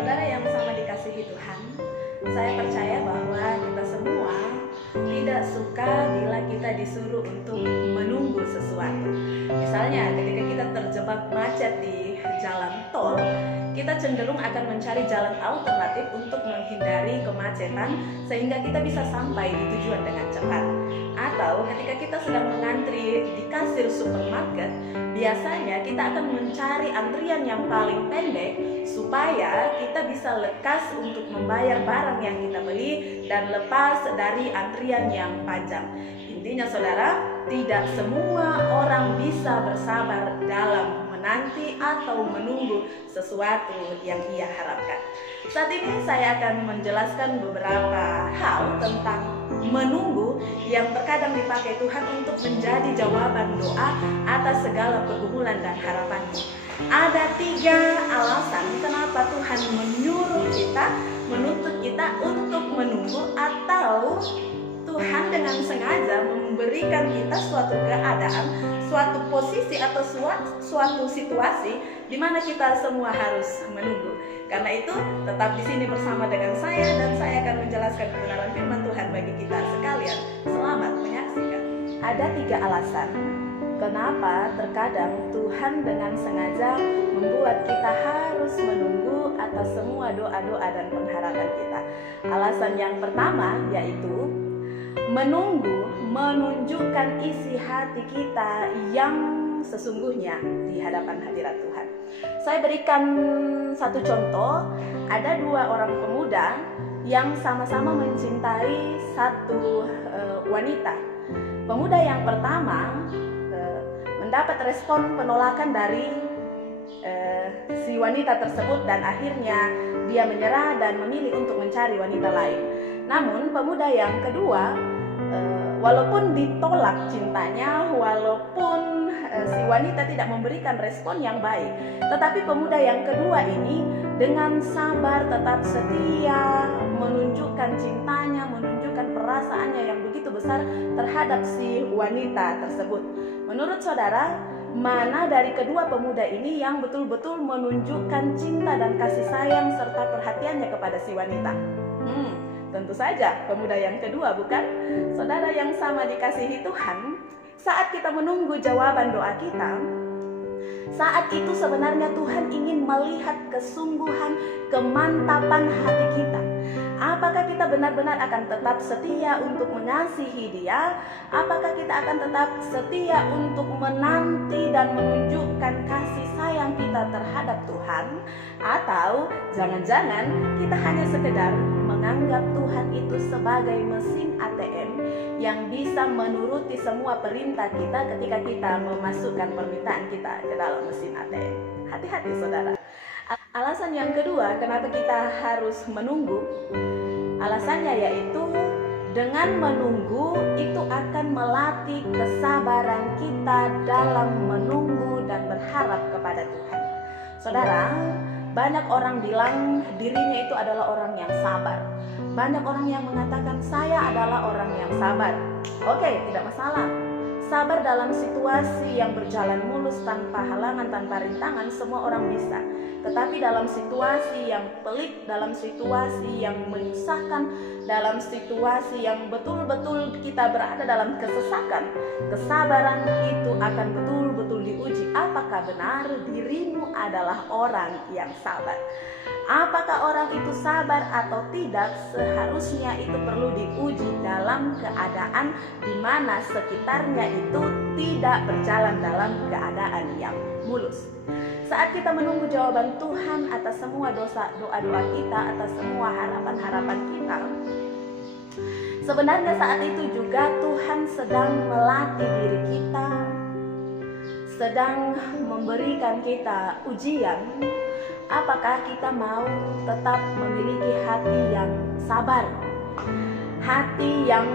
Saudara yang sama dikasihi Tuhan, saya percaya bahwa kita semua tidak suka bila kita disuruh untuk menunggu sesuatu. Misalnya ketika kita terjebak macet di jalan tol, kita cenderung akan mencari jalan alternatif untuk menghindari kemacetan sehingga kita bisa sampai di tujuan dengan cepat. Atau ketika kita sedang mengantri di kasir supermarket, biasanya kita akan mencari antrian yang paling pendek supaya kita bisa lekas untuk membayar barang yang kita beli dan lepas dari antrian yang panjang. Intinya saudara, tidak semua orang bisa bersabar dalam menanti atau menunggu sesuatu yang ia harapkan. Saat ini saya akan menjelaskan beberapa hal tentang menunggu yang terkadang dipakai Tuhan untuk menjadi jawaban doa atas segala pergumulan dan harapanmu. Ada 3 alasan kenapa Tuhan menyuruh kita, menuntut kita untuk menunggu, atau Tuhan dengan sengaja memberikan kita suatu keadaan, suatu posisi atau suatu situasi di mana kita semua harus menunggu. Karena itu, tetap di sini bersama dengan saya dan saya akan menjelaskan kebenaran firman Tuhan bagi kita sekalian. Selamat menyaksikan. Ada 3 alasan kenapa terkadang Tuhan dengan sengaja membuat kita harus menunggu atas semua doa-doa dan pengharapan kita. Alasan yang pertama yaitu menunggu menunjukkan isi hati kita yang sesungguhnya di hadapan hadirat Tuhan. Saya berikan satu contoh. Ada 2 orang pemuda yang sama-sama mencintai satu wanita. Pemuda yang pertama mendapat respon penolakan dari si wanita tersebut dan akhirnya dia menyerah dan memilih untuk mencari wanita lain. Namun pemuda yang kedua, walaupun ditolak cintanya, walaupun si wanita tidak memberikan respon yang baik, tetapi pemuda yang kedua ini dengan sabar tetap setia menunjukkan cintanya, menunjukkan perasaannya yang begitu besar terhadap si wanita tersebut. Menurut saudara, mana dari kedua pemuda ini yang betul-betul menunjukkan cinta dan kasih sayang serta perhatiannya kepada si wanita? Tentu saja pemuda yang kedua, bukan? Saudara yang sama dikasihi Tuhan, saat kita menunggu jawaban doa kita, saat itu sebenarnya Tuhan ingin melihat kesungguhan, kemantapan hati kita. Apakah kita benar-benar akan tetap setia untuk mengasihi Dia? Apakah kita akan tetap setia untuk menanti dan menunjukkan kasih sayang kita terhadap Tuhan? Atau jangan-jangan kita hanya sekedar menganggap Tuhan itu sebagai mesin ATM yang bisa menuruti semua perintah kita ketika kita memasukkan permintaan kita ke dalam mesin ATM. Hati-hati saudara. Alasan yang kedua kenapa kita harus menunggu, alasannya yaitu dengan menunggu itu akan melatih kesabaran kita dalam menunggu dan berharap kepada Tuhan. Saudara, banyak orang bilang dirinya itu adalah orang yang sabar. Banyak orang yang mengatakan saya adalah orang yang sabar. Oke, tidak masalah. Sabar dalam situasi yang berjalan mulus tanpa halangan, tanpa rintangan, semua orang bisa. Tetapi dalam situasi yang pelik, dalam situasi yang menyusahkan, dalam situasi yang betul-betul kita berada dalam kesesakan, kesabaran itu akan betul-betul diuji. Apakah benar dirimu adalah orang yang sabar? Apakah orang itu sabar atau tidak? Seharusnya itu perlu diuji dalam keadaan di mana sekitarnya itu tidak berjalan dalam keadaan yang mulus. Saat kita menunggu jawaban Tuhan atas semua doa-doa kita, atas semua harapan-harapan kita, sebenarnya saat itu juga Tuhan sedang melatih diri kita, sedang memberikan kita ujian. Apakah kita mau tetap memiliki hati yang sabar, hati yang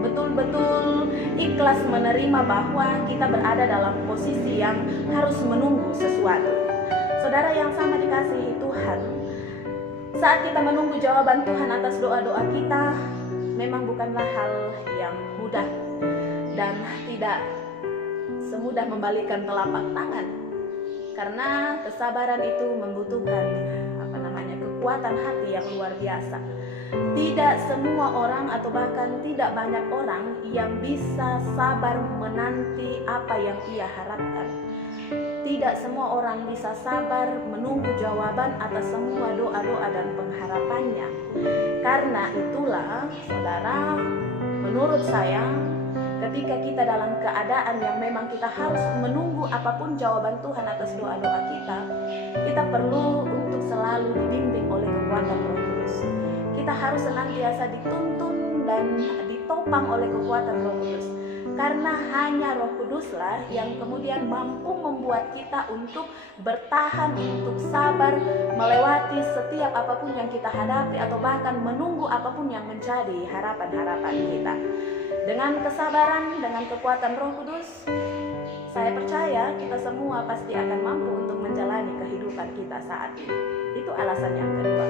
betul-betul ikhlas menerima bahwa kita berada dalam posisi yang harus menunggu sesuatu? Saudara yang sama dikasihi Tuhan, saat kita menunggu jawaban Tuhan atas doa-doa kita, memang bukanlah hal yang mudah dan tidak semudah membalikkan telapak tangan. Karena kesabaran itu membutuhkan kekuatan hati yang luar biasa. Tidak semua orang atau bahkan tidak banyak orang yang bisa sabar menanti apa yang ia harapkan. Tidak semua orang bisa sabar menunggu jawaban atas semua doa-doa dan pengharapannya. Karena itulah, saudara, menurut saya, ketika kita dalam keadaan yang memang kita harus menunggu apapun jawaban Tuhan atas doa-doa kita perlu untuk selalu dibimbing oleh kekuatan Roh Kudus. Kita harus senantiasa dituntun dan ditopang oleh kekuatan Roh Kudus. Karena hanya Roh Kuduslah yang kemudian mampu membuat kita untuk bertahan, untuk sabar melewati setiap apapun yang kita hadapi atau bahkan menunggu apapun yang menjadi harapan-harapan kita. Dengan kesabaran, dengan kekuatan Roh Kudus, saya percaya kita semua pasti akan mampu untuk menjalani kehidupan kita saat ini. Itu alasan yang kedua.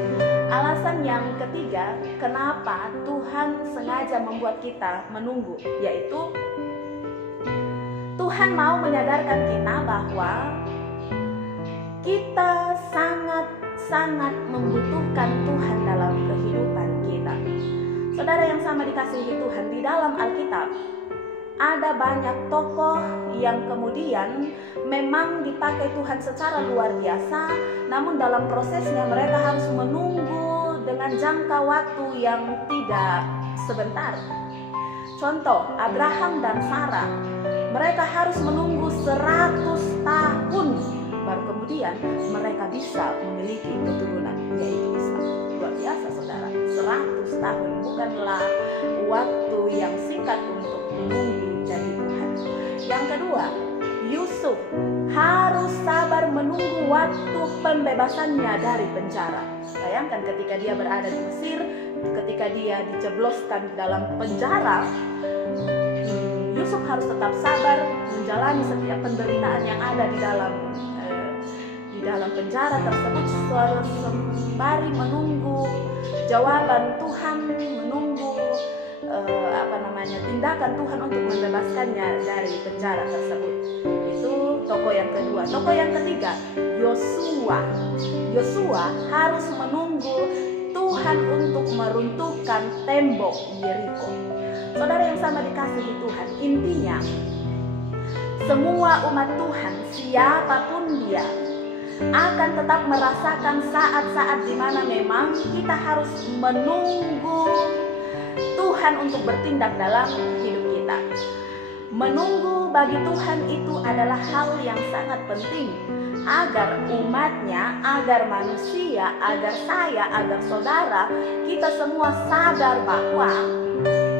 Alasan yang ketiga, kenapa Tuhan sengaja membuat kita menunggu, yaitu Tuhan mau menyadarkan kita bahwa kita sangat-sangat membutuhkan Tuhan dalam kehidupan kita. Saudara yang sama dikasihi Tuhan, di dalam Alkitab ada banyak tokoh yang kemudian memang dipakai Tuhan secara luar biasa, namun dalam prosesnya mereka harus menunggu dengan jangka waktu yang tidak sebentar. Contoh, Abraham dan Sarah, mereka harus menunggu 100 tahun baru kemudian mereka bisa memiliki keturunan, yaitu Ishak. Luar biasa saudara, 100 tahun bukanlah waktu yang singkat untuk menunggu janji Tuhan. Yang kedua, Yusuf harus sabar menunggu waktu pembebasannya dari penjara. Bayangkan ketika dia berada di Mesir, ketika dia dijebloskan dalam penjara, Yusuf harus tetap sabar menjalani setiap penderitaan yang ada di dalam penjara tersebut, sembari menunggu jawaban Tuhan, menunggu tindakan Tuhan untuk membebaskannya dari penjara tersebut. Itu tokoh yang kedua. Tokoh yang ketiga, Yosua harus menunggu Tuhan untuk meruntuhkan tembok Yeriko. Saudara yang sama dikasihi Tuhan, intinya semua umat Tuhan, siapapun dia, akan tetap merasakan saat-saat di mana memang kita harus menunggu Tuhan untuk bertindak dalam hidup kita. Menunggu bagi Tuhan itu adalah hal yang sangat penting agar umatnya, agar manusia, agar saya, agar saudara, kita semua sadar bahwa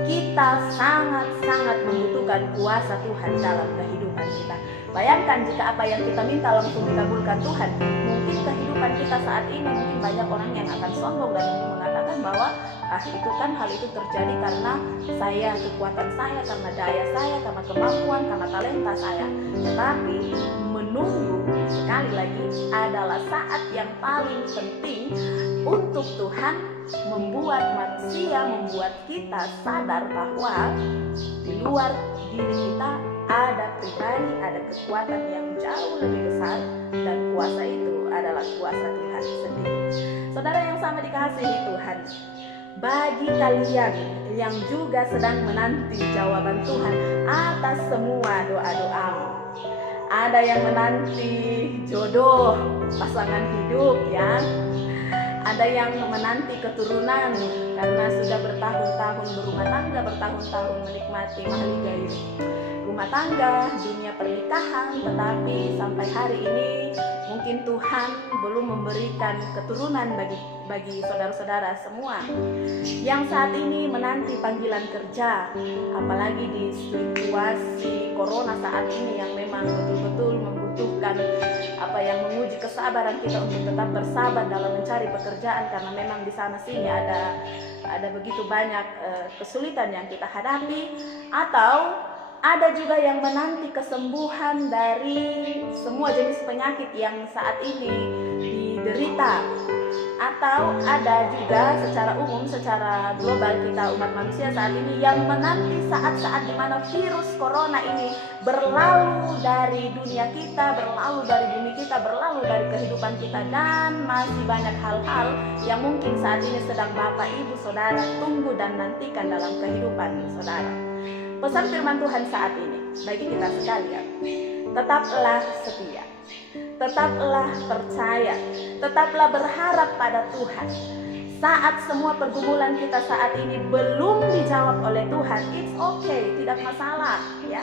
kita sangat-sangat membutuhkan kuasa Tuhan dalam kehidupan kita. Bayangkan jika apa yang kita minta langsung dikabulkan Tuhan, mungkin kehidupan kita saat ini mungkin banyak orang yang akan sombong dan mengatakan bahwa hal itu terjadi karena saya, kekuatan saya, karena daya saya, karena kemampuan, karena talenta saya. Tetapi menunggu sekali lagi adalah saat yang paling penting untuk Tuhan membuat manusia, membuat kita sadar bahwa di luar diri kita ada pribadi, ada kekuatan yang jauh lebih besar, dan kuasa itu adalah kuasa Tuhan sendiri. Saudara yang sama dikasihi Tuhan, bagi kalian yang juga sedang menanti jawaban Tuhan atas semua doa-doamu, ada yang menanti jodoh, pasangan hidup ya, ada yang menanti keturunan karena sudah bertahun-tahun berumah tangga, bertahun-tahun menikmati mahligai rumah tangga, dunia pernikahan, tetapi sampai hari ini mungkin Tuhan belum memberikan keturunan bagi saudara-saudara semua yang saat ini menanti panggilan kerja, apalagi di situasi corona saat ini yang memang betul-betul membutuhkan yang menguji kesabaran kita untuk tetap bersabar dalam mencari pekerjaan, karena memang di sana sini ada begitu banyak kesulitan yang kita hadapi. Atau ada juga yang menanti kesembuhan dari semua jenis penyakit yang saat ini diderita Atau ada juga secara umum, secara global kita umat manusia saat ini yang menanti saat-saat di mana virus corona ini berlalu dari dunia kita, berlalu dari bumi kita, berlalu dari kehidupan kita, dan masih banyak hal-hal yang mungkin saat ini sedang Bapak, Ibu, Saudara tunggu dan nantikan dalam kehidupan Saudara. Pesan firman Tuhan saat ini bagi kita sekalian, tetaplah setia, tetaplah percaya, tetaplah berharap pada Tuhan. Saat semua pergumulan kita saat ini belum dijawab oleh Tuhan, it's okay, tidak masalah ya.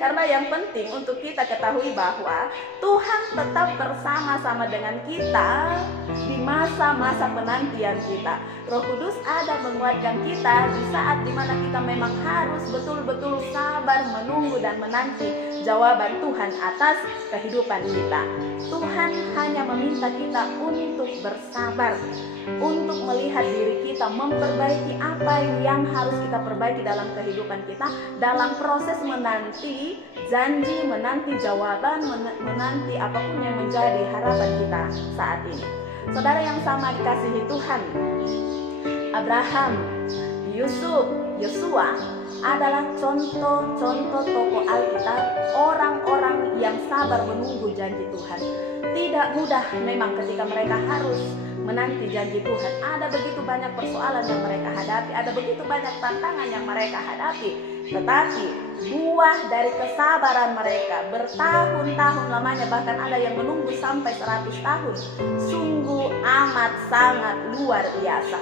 Karena yang penting untuk kita ketahui bahwa Tuhan tetap bersama-sama dengan kita di masa-masa penantian kita. Roh Kudus ada menguatkan kita di saat dimana kita memang harus betul-betul sabar menunggu dan menanti jawaban Tuhan atas kehidupan kita. Tuhan hanya meminta kita untuk bersabar, untuk melihat diri kita, memperbaiki apa yang harus kita perbaiki dalam kehidupan kita, dalam proses menanti janji, menanti jawaban, menanti apapun yang menjadi harapan kita saat ini. Saudara yang sama dikasihi Tuhan, Abraham, Yusuf, Yosua adalah contoh-contoh tokoh Alkitab, orang-orang yang sabar menunggu janji Tuhan. Tidak mudah memang ketika mereka harus menanti janji Tuhan. Ada begitu banyak persoalan yang mereka hadapi, ada begitu banyak tantangan yang mereka hadapi. Tetapi buah dari kesabaran mereka bertahun-tahun lamanya, bahkan ada yang menunggu sampai 100 tahun, sungguh amat sangat luar biasa.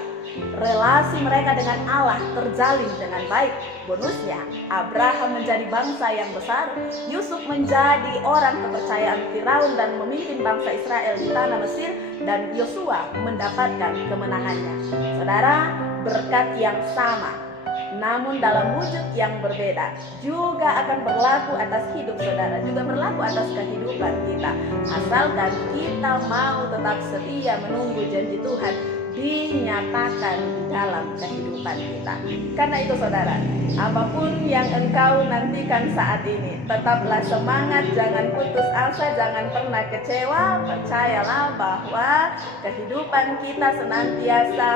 Relasi mereka dengan Allah terjalin dengan baik. Bonusnya, Abraham menjadi bangsa yang besar, Yusuf menjadi orang kepercayaan Firaun dan memimpin bangsa Israel di tanah Mesir, dan Yosua mendapatkan kemenangannya. Saudara, berkat yang sama namun dalam wujud yang berbeda juga akan berlaku atas hidup saudara, juga berlaku atas kehidupan kita, asalkan kita mau tetap setia menunggu janji Tuhan dinyatakan dalam kehidupan kita. Karena itu saudara, apapun yang engkau nantikan saat ini, tetaplah semangat, jangan putus asa, jangan pernah kecewa. Percayalah bahwa kehidupan kita senantiasa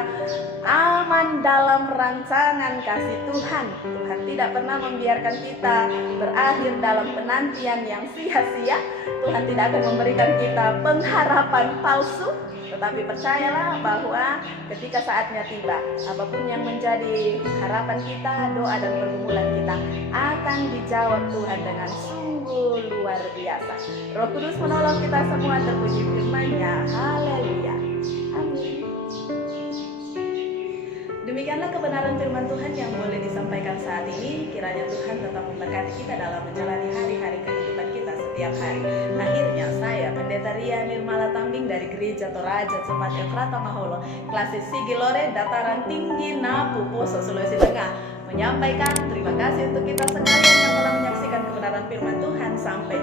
aman dalam rancangan kasih Tuhan. Tuhan tidak pernah membiarkan kita berakhir dalam penantian yang sia-sia. Tuhan tidak akan memberikan kita pengharapan palsu. Tetapi percayalah bahwa ketika saatnya tiba, apapun yang menjadi harapan kita, doa dan pergumulan kita akan dijawab Tuhan dengan sungguh luar biasa. Roh Kudus menolong kita semua, terpuji firman-Nya. Haleluya. Amin. Demikianlah kebenaran firman Tuhan yang boleh disampaikan saat ini. Kiranya Tuhan tetap memberkati kita dalam menjalani hari-hari kehidupan kita setiap hari. Akhirnya saya, Pendeta Ria Nirmala Tambing dari Gereja Toraja Jemaat Efrata Maholo, Klasis Sigilore, Dataran Tinggi, Napu, Poso, Sulawesi Tengah, menyampaikan terima kasih untuk kita sekalian yang telah menyaksikan kebenaran firman Tuhan sampai